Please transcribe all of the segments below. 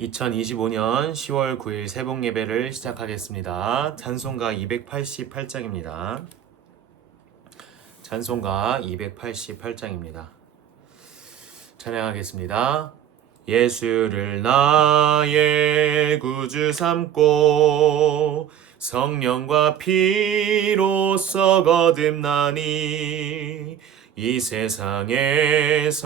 2025년 10월 9일 새벽 예배를 시작하겠습니다. 찬송가 288장입니다. 찬송가 288장입니다. 찬양하겠습니다. 예수를 나의 구주 삼고 성령과 피로써 거듭나니 이 세상에서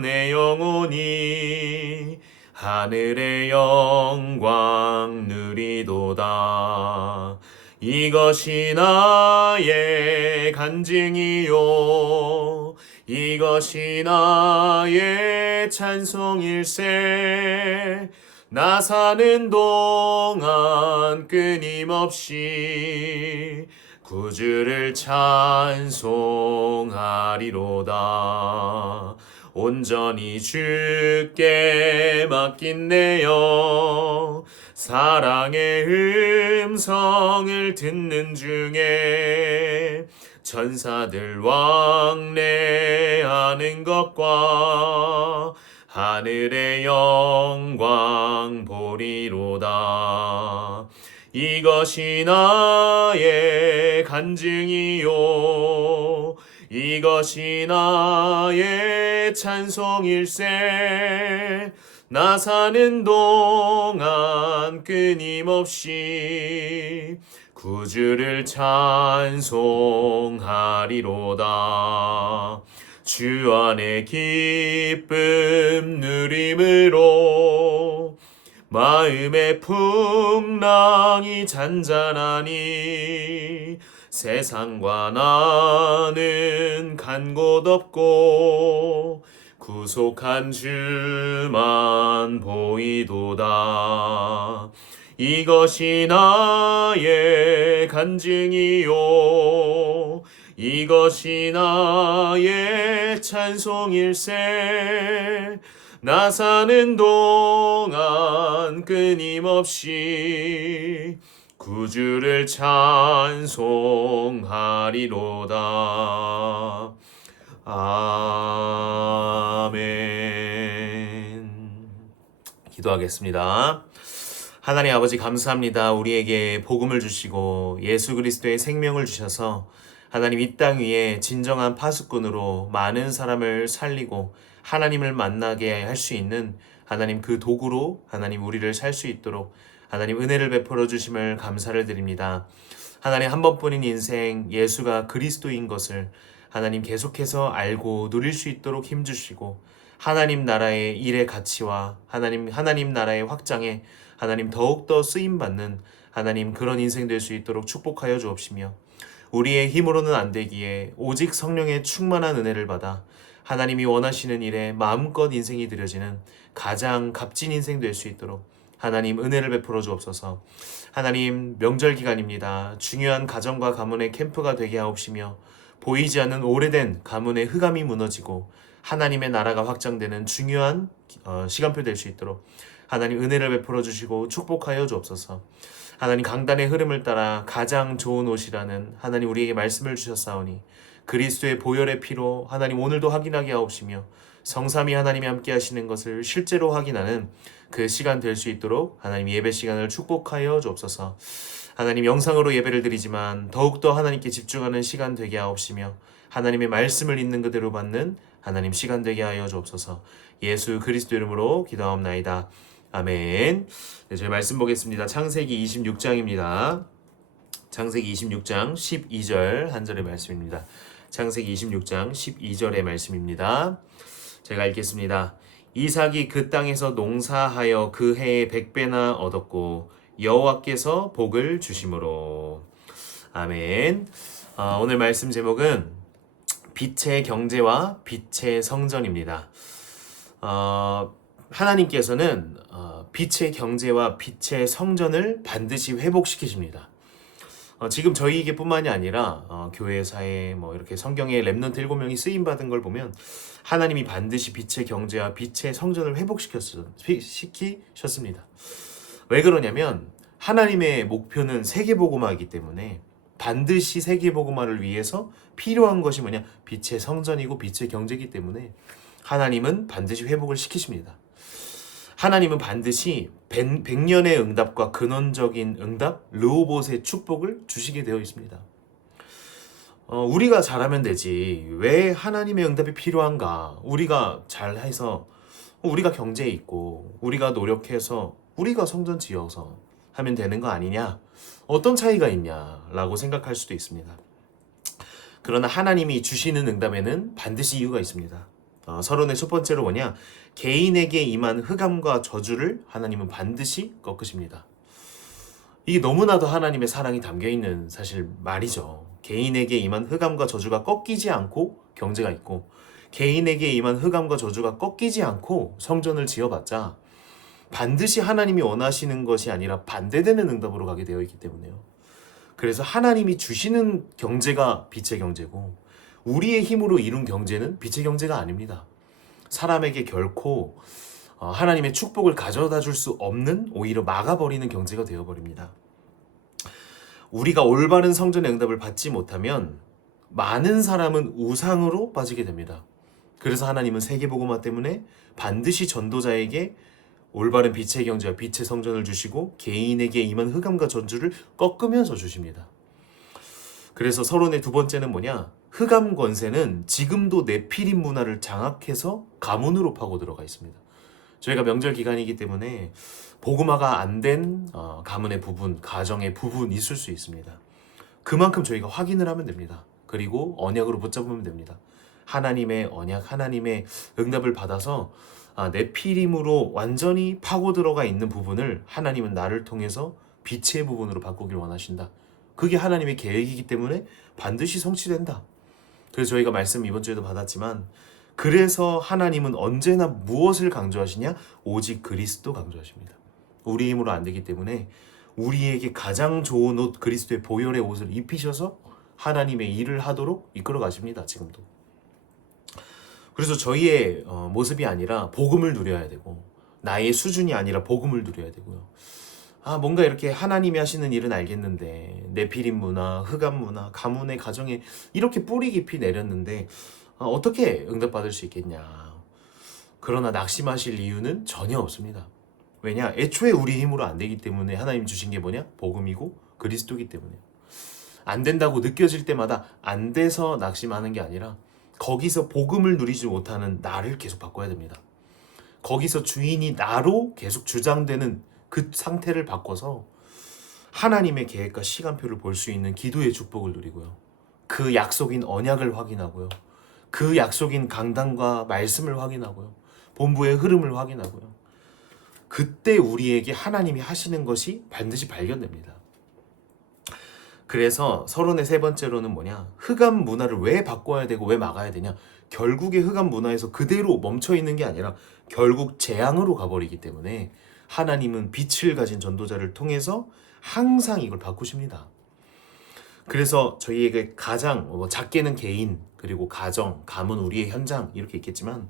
내 영혼이 하늘의 영광 누리도다. 이것이 나의 간증이요 이것이 나의 찬송일세. 나 사는 동안 끊임없이 구주를 찬송하리로다. 온전히 주께 맡긴 내 영 사랑의 음성을 듣는 중에 천사들 왕래하는 것과 하늘의 영광 보리로다. 이것이 나의 간증이요 이것이 나의 찬송일세. 나 사는 동안 끊임없이 구주를 찬송하리로다. 주 안에 기쁨 누림으로 마음의 풍랑이 잔잔하니 세상과 나는 간 곳 없고 구속한 주만 보이도다. 이것이 나의 간증이요 이것이 나의 찬송일세. 나 사는 동안 끊임없이 구주를 찬송하리로다. 아멘. 기도하겠습니다. 하나님 아버지 감사합니다. 우리에게 복음을 주시고 예수 그리스도의 생명을 주셔서 하나님 이 땅 위에 진정한 파수꾼으로 많은 사람을 살리고 하나님을 만나게 할 수 있는 하나님 그 도구로 하나님 우리를 살 수 있도록 하나님 은혜를 베풀어 주심을 감사를 드립니다. 하나님 한 번뿐인 인생 예수가 그리스도인 것을 하나님 계속해서 알고 누릴 수 있도록 힘주시고 하나님 나라의 일의 가치와 하나님 나라의 확장에 하나님 더욱더 쓰임받는 하나님 그런 인생 될 수 있도록 축복하여 주옵시며 우리의 힘으로는 안 되기에 오직 성령의 충만한 은혜를 받아 하나님이 원하시는 일에 마음껏 인생이 드려지는 가장 값진 인생 될 수 있도록 하나님 은혜를 베풀어 주옵소서. 하나님 명절 기간입니다. 중요한 가정과 가문의 캠프가 되게 하옵시며 보이지 않는 오래된 가문의 흑암이 무너지고 하나님의 나라가 확장되는 중요한 시간표 될 수 있도록 하나님 은혜를 베풀어 주시고 축복하여 주옵소서. 하나님 강단의 흐름을 따라 가장 좋은 옷이라는 하나님 우리에게 말씀을 주셨사오니 그리스도의 보혈의 피로 하나님 오늘도 확인하게 하옵시며 성삼위 하나님이 함께 하시는 것을 실제로 확인하는 그 시간 될 수 있도록 하나님 예배 시간을 축복하여 주옵소서. 하나님 영상으로 예배를 드리지만 더욱더 하나님께 집중하는 시간 되게 하옵시며 하나님의 말씀을 있는 그대로 받는 하나님 시간 되게 하여 주옵소서. 예수 그리스도 이름으로 기도하옵나이다. 아멘. 네, 저희 말씀 보겠습니다. 창세기 26장입니다. 창세기 26장 12절 한 절의 말씀입니다. 창세기 26장 12절의 말씀입니다. 제가 읽겠습니다. 이삭이 그 땅에서 농사하여 그 해에 100배나 얻었고 여호와께서 복을 주심으로. 아멘. 오늘 말씀 제목은 빛의 경제와 빛의 성전입니다. 하나님께서는 빛의 경제와 빛의 성전을 반드시 회복시키십니다. 지금 저희에게 뿐만이 아니라 교회 사회에 이렇게 성경에 렘넌트 7명이 쓰임받은 걸 보면 하나님이 반드시 빛의 경제와 빛의 성전을 회복시키셨습니다. 왜 그러냐면 하나님의 목표는 세계복음화이기 때문에 반드시 세계복음화를 위해서 필요한 것이 뭐냐? 빛의 성전이고 빛의 경제이기 때문에 하나님은 반드시 회복을 시키십니다. 하나님은 반드시 백년의 응답과 근원적인 응답, 르호봇의 축복을 주시게 되어 있습니다. 우리가 잘하면 되지. 왜 하나님의 응답이 필요한가? 우리가 잘해서, 우리가 경제에 있고, 우리가 노력해서, 우리가 성전 지어서 하면 되는 거 아니냐? 어떤 차이가 있냐라고 생각할 수도 있습니다. 그러나 하나님이 주시는 응답에는 반드시 이유가 있습니다. 서론의 첫 번째로 뭐냐? 개인에게 임한 흑암과 저주를 하나님은 반드시 꺾으십니다. 이게 너무나도 하나님의 사랑이 담겨있는 사실 말이죠. 개인에게 임한 흑암과 저주가 꺾이지 않고 경제가 있고, 개인에게 임한 흑암과 저주가 꺾이지 않고 성전을 지어봤자 반드시 하나님이 원하시는 것이 아니라 반대되는 응답으로 가게 되어 있기 때문에요. 그래서 하나님이 주시는 경제가 빛의 경제고, 우리의 힘으로 이룬 경제는 빛의 경제가 아닙니다. 사람에게 결코 하나님의 축복을 가져다 줄 수 없는, 오히려 막아버리는 경제가 되어버립니다. 우리가 올바른 성전의 응답을 받지 못하면 많은 사람은 우상으로 빠지게 됩니다. 그래서 하나님은 세계복음화 때문에 반드시 전도자에게 올바른 빛의 경제와 빛의 성전을 주시고, 개인에게 임한 흑암과 저주를 꺾으면서 주십니다. 그래서 서론의 두 번째는 뭐냐? 흑암 권세는 지금도 네피림 문화를 장악해서 가문으로 파고 들어가 있습니다. 저희가 명절 기간이기 때문에 복음화가 안 된 가문의 부분, 가정의 부분 있을 수 있습니다. 그만큼 저희가 확인을 하면 됩니다. 그리고 언약으로 붙잡으면 됩니다. 하나님의 언약, 하나님의 응답을 받아서 네피림으로 완전히 파고 들어가 있는 부분을 하나님은 나를 통해서 빛의 부분으로 바꾸길 원하신다. 그게 하나님의 계획이기 때문에 반드시 성취된다. 그래서 저희가 말씀 이번 주에도 받았지만, 그래서 하나님은 언제나 무엇을 강조하시냐? 오직 그리스도 강조하십니다. 우리 힘으로 안 되기 때문에 우리에게 가장 좋은 옷, 그리스도의 보혈의 옷을 입히셔서 하나님의 일을 하도록 이끌어 가십니다. 지금도. 그래서 저희의 모습이 아니라 복음을 누려야 되고, 나의 수준이 아니라 복음을 누려야 되고요. 뭔가 이렇게 하나님이 하시는 일은 알겠는데, 네피림 문화, 흑암 문화, 가문의 가정에 이렇게 뿌리 깊이 내렸는데 어떻게 응답받을 수 있겠냐? 그러나 낙심하실 이유는 전혀 없습니다. 왜냐? 애초에 우리 힘으로 안 되기 때문에 하나님 주신 게 뭐냐? 복음이고 그리스도이기 때문에. 안 된다고 느껴질 때마다 안 돼서 낙심하는 게 아니라, 거기서 복음을 누리지 못하는 나를 계속 바꿔야 됩니다. 거기서 주인이 나로 계속 주장되는 그 상태를 바꿔서 하나님의 계획과 시간표를 볼 수 있는 기도의 축복을 누리고요. 그 약속인 언약을 확인하고요. 그 약속인 강단과 말씀을 확인하고요. 본부의 흐름을 확인하고요. 그때 우리에게 하나님이 하시는 것이 반드시 발견됩니다. 그래서 서론의 세 번째로는 뭐냐? 흑암 문화를 왜 바꿔야 되고 왜 막아야 되냐? 결국에 흑암 문화에서 그대로 멈춰 있는 게 아니라 결국 재앙으로 가버리기 때문에 하나님은 빛을 가진 전도자를 통해서 항상 이걸 바꾸십니다. 그래서 저희에게 가장 작게는 개인, 그리고 가정, 가문, 우리의 현장 이렇게 있겠지만,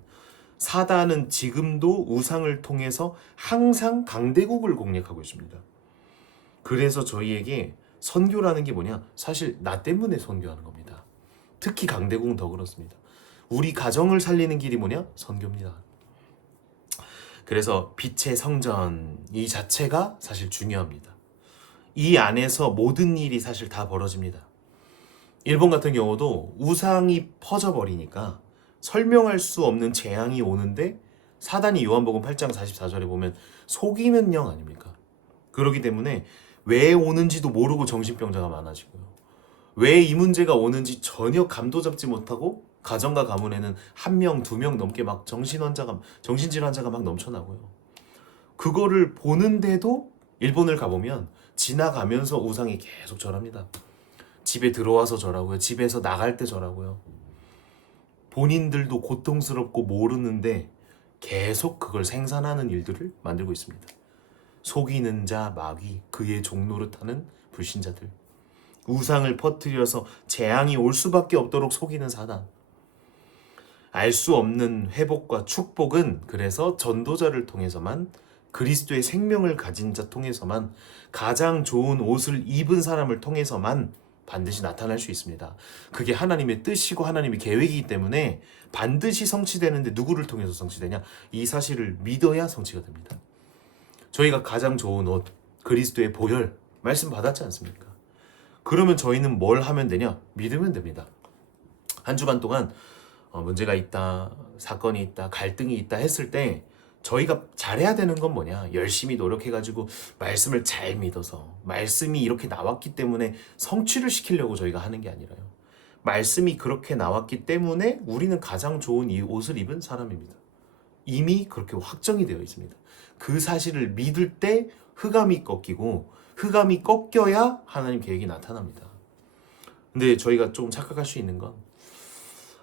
사단은 지금도 우상을 통해서 항상 강대국을 공략하고 있습니다. 그래서 저희에게 선교라는 게 뭐냐? 사실 나 때문에 선교하는 겁니다. 특히 강대국은 더 그렇습니다. 우리 가정을 살리는 길이 뭐냐? 선교입니다. 그래서 빛의 성전 이 자체가 사실 중요합니다. 이 안에서 모든 일이 사실 다 벌어집니다. 일본 같은 경우도 우상이 퍼져버리니까 설명할 수 없는 재앙이 오는데, 사단이 요한복음 8장 44절에 보면 속이는 영 아닙니까? 그렇기 때문에 왜 오는지도 모르고 정신병자가 많아지고요. 왜 이 문제가 오는지 전혀 감도 잡지 못하고 가정과 가문에는 1명, 2명 넘게 막 정신질 환자가 막 넘쳐나고요. 그거를 보는데도 일본을 가보면 지나가면서 우상이 계속 절합니다. 집에 들어와서 절하고요. 집에서 나갈 때 절하고요. 본인들도 고통스럽고 모르는데 계속 그걸 생산하는 일들을 만들고 있습니다. 속이는 자 마귀, 그의 종노릇하는 불신자들, 우상을 퍼뜨려서 재앙이 올 수밖에 없도록 속이는 사단. 알 수 없는 회복과 축복은 그래서 전도자를 통해서만, 그리스도의 생명을 가진 자 통해서만, 가장 좋은 옷을 입은 사람을 통해서만 반드시 나타날 수 있습니다. 그게 하나님의 뜻이고 하나님의 계획이기 때문에 반드시 성취되는데 누구를 통해서 성취되냐? 이 사실을 믿어야 성취가 됩니다. 저희가 가장 좋은 옷, 그리스도의 보혈 말씀 받았지 않습니까? 그러면 저희는 뭘 하면 되냐? 믿으면 됩니다. 한 주간 동안 문제가 있다, 사건이 있다, 갈등이 있다 했을 때 저희가 잘해야 되는 건 뭐냐? 열심히 노력해가지고 말씀을 잘 믿어서 말씀이 이렇게 나왔기 때문에 성취를 시키려고 저희가 하는 게 아니라요. 말씀이 그렇게 나왔기 때문에 우리는 가장 좋은 이 옷을 입은 사람입니다. 이미 그렇게 확정이 되어 있습니다. 그 사실을 믿을 때 흑암이 꺾이고 흑암이 꺾여야 하나님 계획이 나타납니다. 근데 저희가 좀 착각할 수 있는 건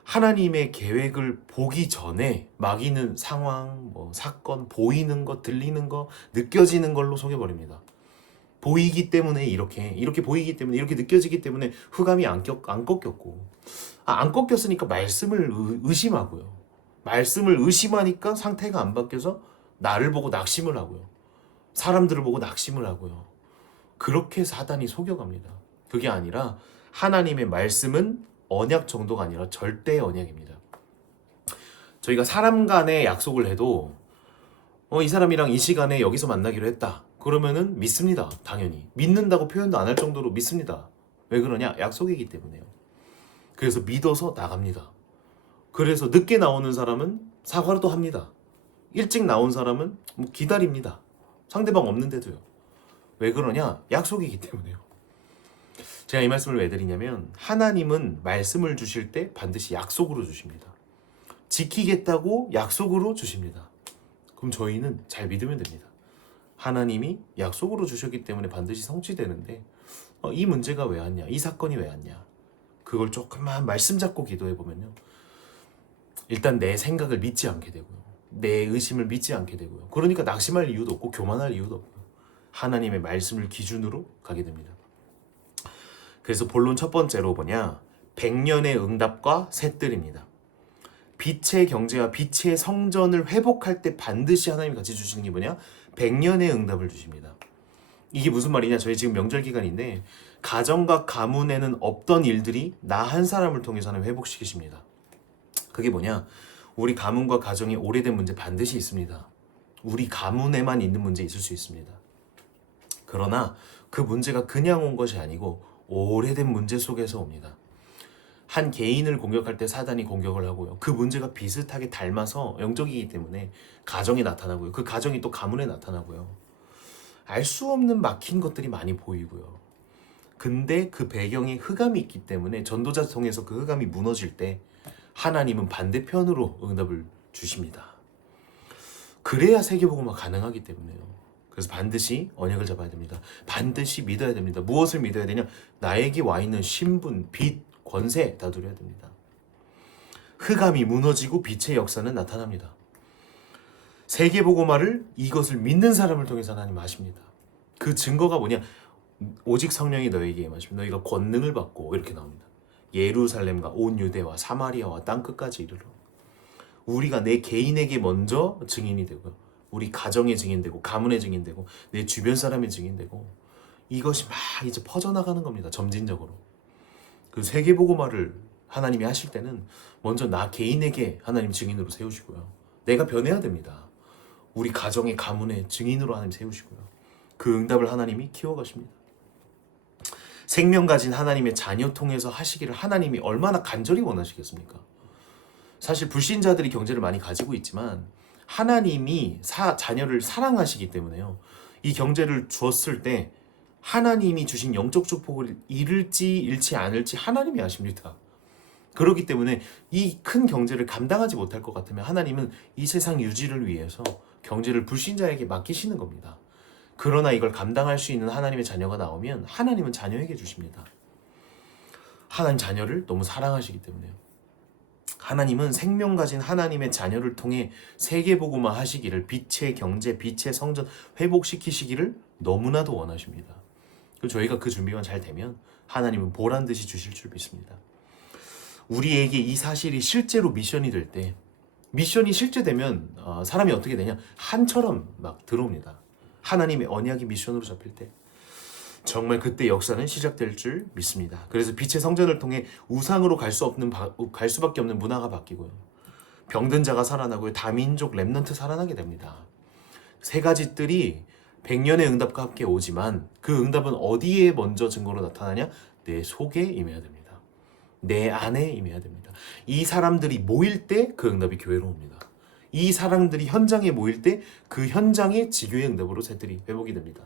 하나님의 계획을 보기 전에 막이는 상황, 사건, 보이는 것, 들리는 것, 느껴지는 걸로 속여버립니다. 보이기 때문에 이렇게 보이기 때문에 이렇게 느껴지기 때문에 흑암이 안 꺾였고 안 꺾였으니까 말씀을 의심하고요. 말씀을 의심하니까 상태가 안 바뀌어서 나를 보고 낙심을 하고요. 사람들을 보고 낙심을 하고요. 그렇게 사단이 속여갑니다. 그게 아니라 하나님의 말씀은 언약 정도가 아니라 절대 언약입니다. 저희가 사람 간에 약속을 해도 이 사람이랑 이 시간에 여기서 만나기로 했다. 그러면은 믿습니다. 당연히. 믿는다고 표현도 안 할 정도로 믿습니다. 왜 그러냐? 약속이기 때문에요. 그래서 믿어서 나갑니다. 그래서 늦게 나오는 사람은 사과도 합니다. 일찍 나온 사람은 기다립니다. 상대방 없는데도요. 왜 그러냐? 약속이기 때문에요. 제가 이 말씀을 왜 드리냐면 하나님은 말씀을 주실 때 반드시 약속으로 주십니다. 지키겠다고 약속으로 주십니다. 그럼 저희는 잘 믿으면 됩니다. 하나님이 약속으로 주셨기 때문에 반드시 성취되는데 이 문제가 왜 왔냐? 이 사건이 왜 왔냐? 그걸 조금만 말씀 잡고 기도해 보면요. 일단 내 생각을 믿지 않게 되고요. 내 의심을 믿지 않게 되고요. 그러니까 낙심할 이유도 없고 교만할 이유도 없고요. 하나님의 말씀을 기준으로 가게 됩니다. 그래서 본론 첫 번째로 뭐냐? 100년의 응답과 셋들입니다. 빛의 경제와 빛의 성전을 회복할 때 반드시 하나님이 같이 주시는 게 뭐냐? 100년의 응답을 주십니다. 이게 무슨 말이냐? 저희 지금 명절 기간인데 가정과 가문에는 없던 일들이 나 한 사람을 통해서 하나님 회복시키십니다. 그게 뭐냐? 우리 가문과 가정에 오래된 문제 반드시 있습니다. 우리 가문에만 있는 문제 있을 수 있습니다. 그러나 그 문제가 그냥 온 것이 아니고 오래된 문제 속에서 옵니다. 한 개인을 공격할 때 사단이 공격을 하고요. 그 문제가 비슷하게 닮아서 영적이기 때문에 가정에 나타나고요. 그 가정이 또 가문에 나타나고요. 알 수 없는 막힌 것들이 많이 보이고요. 근데 그 배경에 흑암이 있기 때문에 전도자 통해서 그 흑암이 무너질 때 하나님은 반대편으로 응답을 주십니다. 그래야 세계복음화 가능하기 때문에요. 그래서 반드시 언약을 잡아야 됩니다. 반드시 믿어야 됩니다. 무엇을 믿어야 되냐? 나에게 와 있는 신분, 빛, 권세 다 누려야 됩니다. 흑암이 무너지고 빛의 역사는 나타납니다. 세계복음화를 이것을 믿는 사람을 통해서 하나님 하십니다. 그 증거가 뭐냐? 오직 성령이 너에게 임하시면 너희가 권능을 받고 이렇게 나옵니다. 예루살렘과 온 유대와 사마리아와 땅 끝까지 이르러 우리가 내 개인에게 먼저 증인이 되고요. 우리 가정의 증인되고 가문의 증인되고 내 주변 사람의 증인되고 이것이 막 이제 퍼져나가는 겁니다. 점진적으로. 그 세계복음화를 하나님이 하실 때는 먼저 나 개인에게 하나님 증인으로 세우시고요. 내가 변해야 됩니다. 우리 가정의 가문의 증인으로 하나님 세우시고요. 그 응답을 하나님이 키워가십니다. 생명 가진 하나님의 자녀 통해서 하시기를 하나님이 얼마나 간절히 원하시겠습니까? 사실 불신자들이 경제를 많이 가지고 있지만 하나님이 자녀를 사랑하시기 때문에요. 이 경제를 주었을 때 하나님이 주신 영적 축복을 잃을지 잃지 않을지 하나님이 아십니다. 그렇기 때문에 이 큰 경제를 감당하지 못할 것 같으면 하나님은 이 세상 유지를 위해서 경제를 불신자에게 맡기시는 겁니다. 그러나 이걸 감당할 수 있는 하나님의 자녀가 나오면 하나님은 자녀에게 주십니다. 하나님 자녀를 너무 사랑하시기 때문에요. 하나님은 생명 가진 하나님의 자녀를 통해 세계복음화 하시기를 빛의 경제, 빛의 성전 회복시키시기를 너무나도 원하십니다. 저희가 그 준비만 잘 되면 하나님은 보란듯이 주실 줄 믿습니다. 우리에게 이 사실이 실제로 미션이 될 때 미션이 실제되면 사람이 어떻게 되냐? 한처럼 막 들어옵니다. 하나님의 언약이 미션으로 잡힐 때 정말 그때 역사는 시작될 줄 믿습니다. 그래서 빛의 성전을 통해 우상으로 갈 수밖에 없는 문화가 바뀌고요. 병든 자가 살아나고요. 다민족 렘넌트 살아나게 됩니다. 세 가지 뜰이 100년의 응답과 함께 오지만 그 응답은 어디에 먼저 증거로 나타나냐? 내 속에 임해야 됩니다. 내 안에 임해야 됩니다. 이 사람들이 모일 때 그 응답이 교회로 옵니다. 이 사람들이 현장에 모일 때 그 현장의 지교의 응답으로 새들이 회복이 됩니다.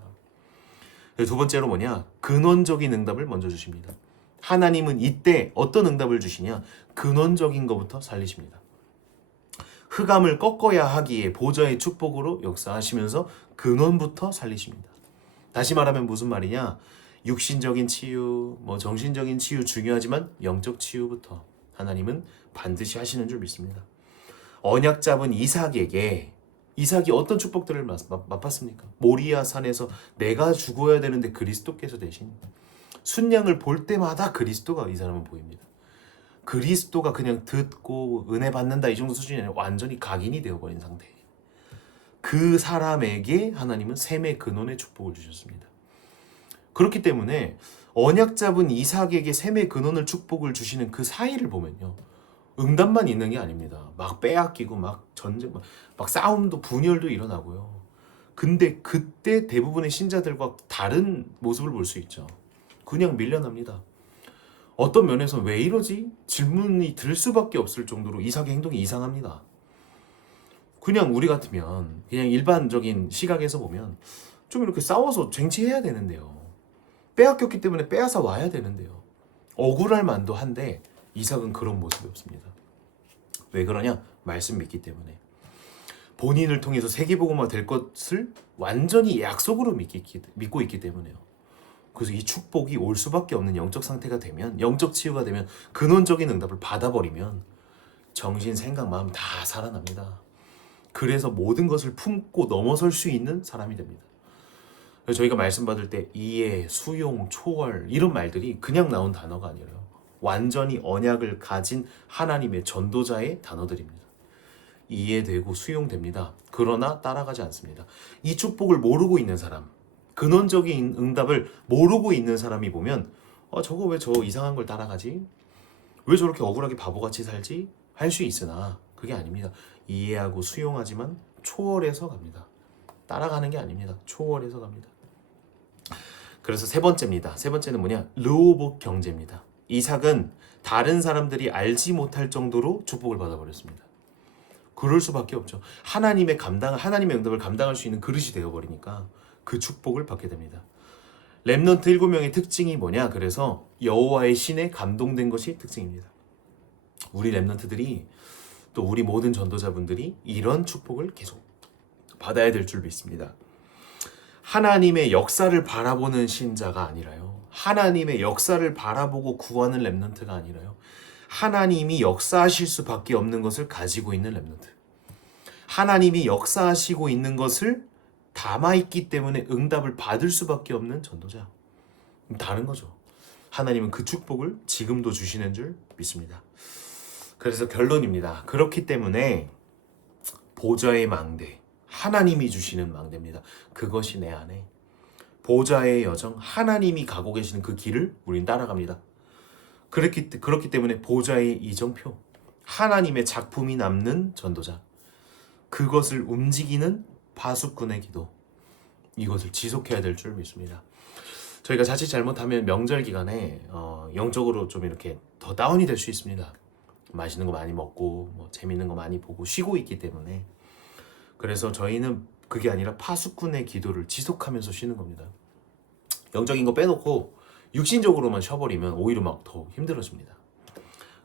두 번째로 뭐냐? 근원적인 응답을 먼저 주십니다. 하나님은 이때 어떤 응답을 주시냐? 근원적인 것부터 살리십니다. 흑암을 꺾어야 하기에 보좌의 축복으로 역사하시면서 근원부터 살리십니다. 다시 말하면 무슨 말이냐? 육신적인 치유, 정신적인 치유 중요하지만 영적 치유부터 하나님은 반드시 하시는 줄 믿습니다. 언약 잡은 이삭이 어떤 축복들을 맛봤습니까? 모리아 산에서 내가 죽어야 되는데 그리스도께서 대신 순양을 볼 때마다 그리스도가 이 사람은 보입니다. 그리스도가 그냥 듣고 은혜 받는다 이 정도 수준이 아니라 완전히 각인이 되어버린 상태예요. 그 사람에게 하나님은 샘의 근원의 축복을 주셨습니다. 그렇기 때문에 언약 잡은 이삭에게 샘의 근원을 축복을 주시는 그 사이를 보면요, 응답만 있는 게 아닙니다. 막 빼앗기고 막 전쟁, 막 싸움도 분열도 일어나고요. 근데 그때 대부분의 신자들과 다른 모습을 볼 수 있죠. 그냥 밀려납니다. 어떤 면에서 왜 이러지? 질문이 들 수밖에 없을 정도로 이삭의 행동이 이상합니다. 그냥 우리 같으면 그냥 일반적인 시각에서 보면 좀 이렇게 싸워서 쟁취해야 되는데요. 빼앗겼기 때문에 빼앗아 와야 되는데요. 억울할 만도 한데 이삭은 그런 모습이 없습니다. 왜 그러냐? 말씀 믿기 때문에. 본인을 통해서 세계복음화 될 것을 완전히 약속으로 믿고 있기 때문에요. 그래서 이 축복이 올 수밖에 없는 영적 상태가 되면, 영적 치유가 되면, 근원적인 응답을 받아버리면 정신, 생각, 마음 다 살아납니다. 그래서 모든 것을 품고 넘어설 수 있는 사람이 됩니다. 그래서 저희가 말씀 받을 때 이해, 수용, 초월 이런 말들이 그냥 나온 단어가 아니라요. 완전히 언약을 가진 하나님의 전도자의 단어들입니다. 이해되고 수용됩니다. 그러나 따라가지 않습니다. 이 축복을 모르고 있는 사람, 근원적인 응답을 모르고 있는 사람이 보면 저거 왜 저 이상한 걸 따라가지? 왜 저렇게 억울하게 바보같이 살지? 할 수 있으나 그게 아닙니다. 이해하고 수용하지만 초월해서 갑니다. 따라가는 게 아닙니다. 초월해서 갑니다. 그래서 세 번째입니다. 세 번째는 뭐냐? 르호봇 경제입니다. 이삭은 다른 사람들이 알지 못할 정도로 축복을 받아버렸습니다. 그럴 수밖에 없죠. 하나님의 응답을 감당할 수 있는 그릇이 되어버리니까 그 축복을 받게 됩니다. 렘넌트 7명의 특징이 뭐냐? 그래서 여호와의 신에 감동된 것이 특징입니다. 우리 렘넌트들이 또 우리 모든 전도자분들이 이런 축복을 계속 받아야 될 줄 믿습니다. 하나님의 역사를 바라보는 신자가 아니라요. 하나님의 역사를 바라보고 구하는 렘넌트가 아니라요. 하나님이 역사하실 수밖에 없는 것을 가지고 있는 렘넌트. 하나님이 역사하시고 있는 것을 담아있기 때문에 응답을 받을 수밖에 없는 전도자. 다른 거죠. 하나님은 그 축복을 지금도 주시는 줄 믿습니다. 그래서 결론입니다. 그렇기 때문에 보좌의 망대, 하나님이 주시는 망대입니다. 그것이 내 안에. 보좌의 여정, 하나님이 가고 계시는 그 길을 우린 따라갑니다. 그렇기 때문에 보좌의 이정표, 하나님의 작품이 남는 전도자, 그것을 움직이는 파수꾼의 기도, 이것을 지속해야 될 줄 믿습니다. 저희가 자칫 잘못하면 명절 기간에 영적으로 좀 이렇게 더 다운이 될 수 있습니다. 맛있는 거 많이 먹고 재밌는 거 많이 보고 쉬고 있기 때문에. 그래서 저희는 그게 아니라 파수꾼의 기도를 지속하면서 쉬는 겁니다. 영적인 거 빼놓고 육신적으로만 쉬어버리면 오히려 막 더 힘들어집니다.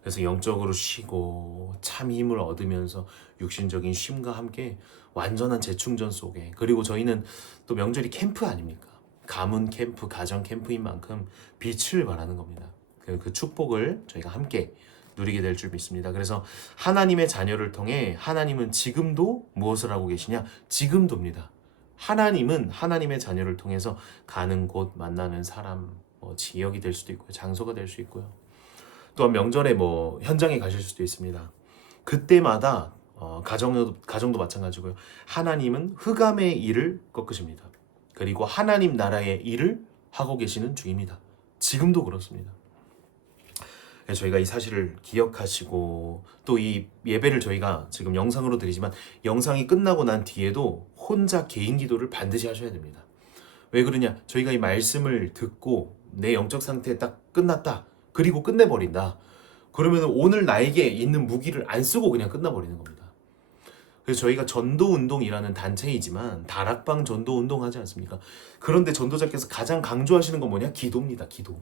그래서 영적으로 쉬고 참 힘을 얻으면서 육신적인 쉼과 함께 완전한 재충전 속에, 그리고 저희는 또 명절이 캠프 아닙니까? 가문 캠프, 가정 캠프인 만큼 빛을 발하는 겁니다. 그 축복을 저희가 함께 누리게 될 줄 믿습니다. 그래서 하나님의 자녀를 통해 하나님은 지금도 무엇을 하고 계시냐? 지금도입니다. 하나님은 하나님의 자녀를 통해서 가는 곳, 만나는 사람, 지역이 될 수도 있고요. 장소가 될 수 있고요. 또한 명절에 현장에 가실 수도 있습니다. 그때마다 가정도 마찬가지고요. 하나님은 흑암의 일을 꺾으십니다. 그리고 하나님 나라의 일을 하고 계시는 중입니다. 지금도 그렇습니다. 저희가 이 사실을 기억하시고 또 이 예배를 저희가 지금 영상으로 드리지만 영상이 끝나고 난 뒤에도 혼자 개인 기도를 반드시 하셔야 됩니다. 왜 그러냐? 저희가 이 말씀을 듣고 내 영적 상태 딱 끝났다. 그리고 끝내버린다. 그러면 오늘 나에게 있는 무기를 안 쓰고 그냥 끝나버리는 겁니다. 그래서 저희가 전도운동이라는 단체이지만 다락방 전도운동 하지 않습니까? 그런데 전도자께서 가장 강조하시는 건 뭐냐? 기도입니다. 기도.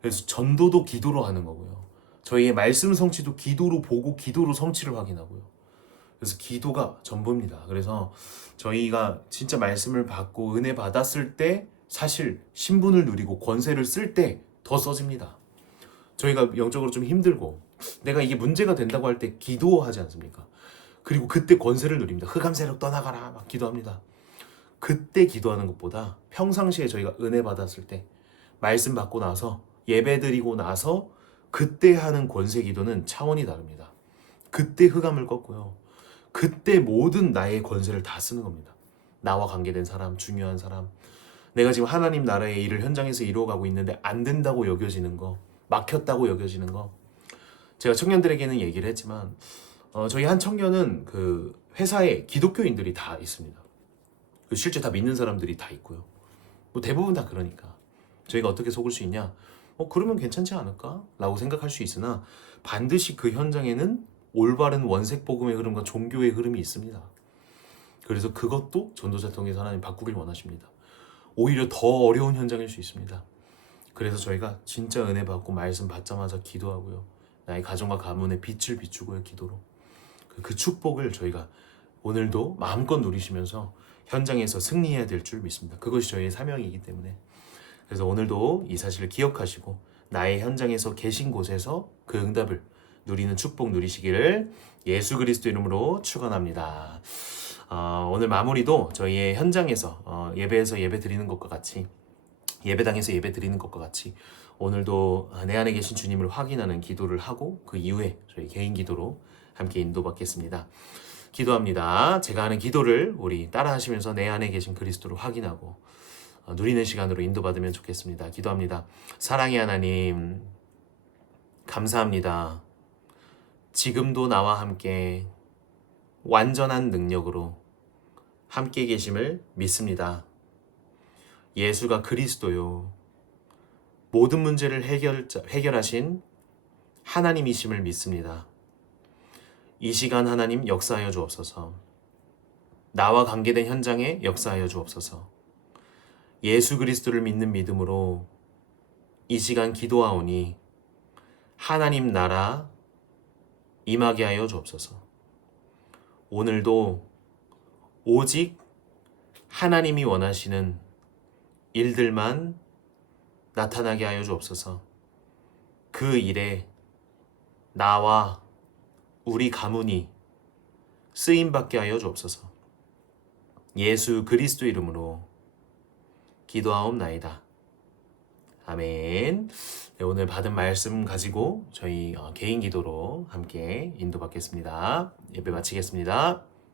그래서 전도도 기도로 하는 거고요. 저희의 말씀 성취도 기도로 보고 기도로 성취를 확인하고요. 그래서 기도가 전부입니다. 그래서 저희가 진짜 말씀을 받고 은혜 받았을 때 사실 신분을 누리고 권세를 쓸 때 더 써집니다. 저희가 영적으로 좀 힘들고 내가 이게 문제가 된다고 할 때 기도하지 않습니까? 그리고 그때 권세를 누립니다. 흑암 세력 떠나가라 막 기도합니다. 그때 기도하는 것보다 평상시에 저희가 은혜 받았을 때 말씀 받고 나서 예배 드리고 나서 그때 하는 권세 기도는 차원이 다릅니다. 그때 흑암을 꺾고요. 그때 모든 나의 권세를 다 쓰는 겁니다. 나와 관계된 사람, 중요한 사람, 내가 지금 하나님 나라의 일을 현장에서 이루어가고 있는데 안 된다고 여겨지는 거, 막혔다고 여겨지는 거. 제가 청년들에게는 얘기를 했지만 저희 한 청년은 그 회사에 기독교인들이 다 있습니다. 실제 다 믿는 사람들이 다 있고요. 뭐 대부분 다 그러니까 저희가 어떻게 속을 수 있냐? 그러면 괜찮지 않을까? 라고 생각할 수 있으나 반드시 그 현장에는 올바른 원색 복음의 흐름과 종교의 흐름이 있습니다. 그래서 그것도 전도자 통해서 하나님 바꾸길 원하십니다. 오히려 더 어려운 현장일 수 있습니다. 그래서 저희가 진짜 은혜 받고 말씀 받자마자 기도하고요. 나의 가정과 가문에 빛을 비추고요. 기도로. 그 축복을 저희가 오늘도 마음껏 누리시면서 현장에서 승리해야 될 줄 믿습니다. 그것이 저희의 사명이기 때문에. 그래서 오늘도 이 사실을 기억하시고 나의 현장에서 계신 곳에서 그 응답을 누리는 축복 누리시기를 예수 그리스도 이름으로 축원합니다. 오늘 마무리도 저희의 현장에서 예배에서 예배 드리는 것과 같이 예배당에서 예배 드리는 것과 같이 오늘도 내 안에 계신 주님을 확인하는 기도를 하고 그 이후에 저희 개인 기도로 함께 인도받겠습니다. 기도합니다. 제가 하는 기도를 우리 따라 하시면서 내 안에 계신 그리스도를 확인하고 누리는 시간으로 인도받으면 좋겠습니다. 기도합니다. 사랑의 하나님, 감사합니다. 지금도 나와 함께 완전한 능력으로 함께 계심을 믿습니다. 예수가 그리스도요. 모든 문제를 해결하신 하나님이심을 믿습니다. 이 시간 하나님 역사하여 주옵소서. 나와 관계된 현장에 역사하여 주옵소서. 예수 그리스도를 믿는 믿음으로 이 시간 기도하오니 하나님 나라 임하게 하여 주옵소서. 오늘도 오직 하나님이 원하시는 일들만 나타나게 하여 주옵소서. 그 일에 나와 우리 가문이 쓰임받게 하여 주옵소서. 예수 그리스도 이름으로 기도하옵나이다. 아멘. 네, 오늘 받은 말씀 가지고 저희 개인 기도로 함께 인도받겠습니다. 예배 마치겠습니다.